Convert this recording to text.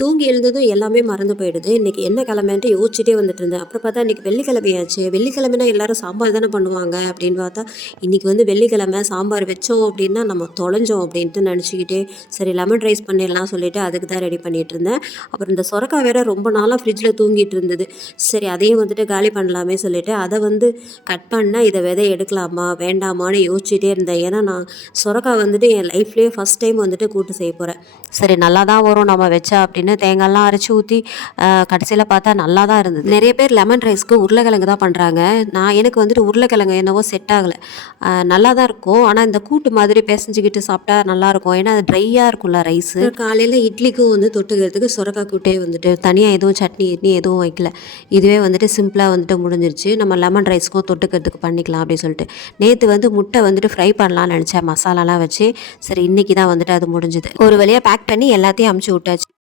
தூங்கி எழுந்ததும் எல்லாமே மறந்து போயிடுது. இன்னைக்கு என்ன கிழமைன்ட்டு யோசிச்சுட்டே வந்துட்டு இருந்தேன். அப்புறம் பார்த்தா இன்னைக்கு வெள்ளிக்கிழமையாச்சு. வெள்ளிக்கிழமைனா எல்லாரும் சாம்பார் தானே பண்ணுவாங்க அப்படின்னு பார்த்தா, இன்னைக்கு வந்து வெள்ளிக்கிழமை சாம்பார் வச்சோம் அப்படின்னா நம்ம தொலைஞ்சோம் அப்படின்ட்டு நினச்சிக்கிட்டே, சரி லெமன் ரைஸ் பண்ணிடலாம் சொல்லிட்டு அதுக்கு தான் ரெடி பண்ணிட்டு இருந்தேன். அப்புறம் இந்த சொரக்காய் வேற ரொம்ப நாளாக ஃப்ரிட்ஜில் தூங்கிட்டு இருந்தது. சரி அதையும் வந்துட்டு காலி பண்ணலாமே சொல்லிட்டு அதை வந்து கட் பண்ணால் இதை விதை எடுக்கலாமா வேண்டாமான்னு யோசிச்சுட்டே இருந்தேன். ஏன்னா நான் சொரக்காய் வந்துட்டு என் லைஃப்லேயே ஃபஸ்ட் டைம் வந்துட்டு கூட்டு செய்ய போகிறேன். சரி நல்லா தான் வரும் நம்ம வச்சா அப்படின்னு தேங்காய்லாம் அரைச்சி ஊற்றி கடைசியில் பார்த்தா நல்லா தான் இருந்தது. நிறைய பேர் லெமன் ரைஸ்க்கு உருளைக்கிழங்கு தான் பண்ணுறாங்க. எனக்கு வந்துட்டு உருளைக்கிழங்கு என்னவோ செட் ஆகலை. நல்லா தான் இருக்கும், ஆனால் இந்த கூட்டு மாதிரி பிசைஞ்சிக்கிட்டு சாப்பிட்டா நல்லாயிருக்கும். ஏன்னா அது ட்ரையாக இருக்கும்ல ரைஸு. காலையில் இட்லிக்கும் வந்து தொட்டுக்கிறதுக்கு சுரக்காய் கூட்டே வந்துட்டு தனியாக எதுவும் சட்னி இட்னி எதுவும் வைக்கல. இதுவே வந்துட்டு சிம்பிளாக வந்துட்டு முடிஞ்சிருச்சு. நம்ம லெமன் ரைஸ்க்கும் தொட்டுக்கிறதுக்கு பண்ணிக்கலாம் அப்படின்னு சொல்லிட்டு நேற்று வந்து முட்டை வந்துட்டு ஃப்ரை பண்ணலாம்னு நினச்சேன் மசாலாலாம் வச்சு. சரி இன்றைக்கி தான் வந்துட்டு அது முடிஞ்சுது. ஒரு வழியாக பேக் பண்ணி எல்லாத்தையும் அமுச்சு விட்டாச்சு.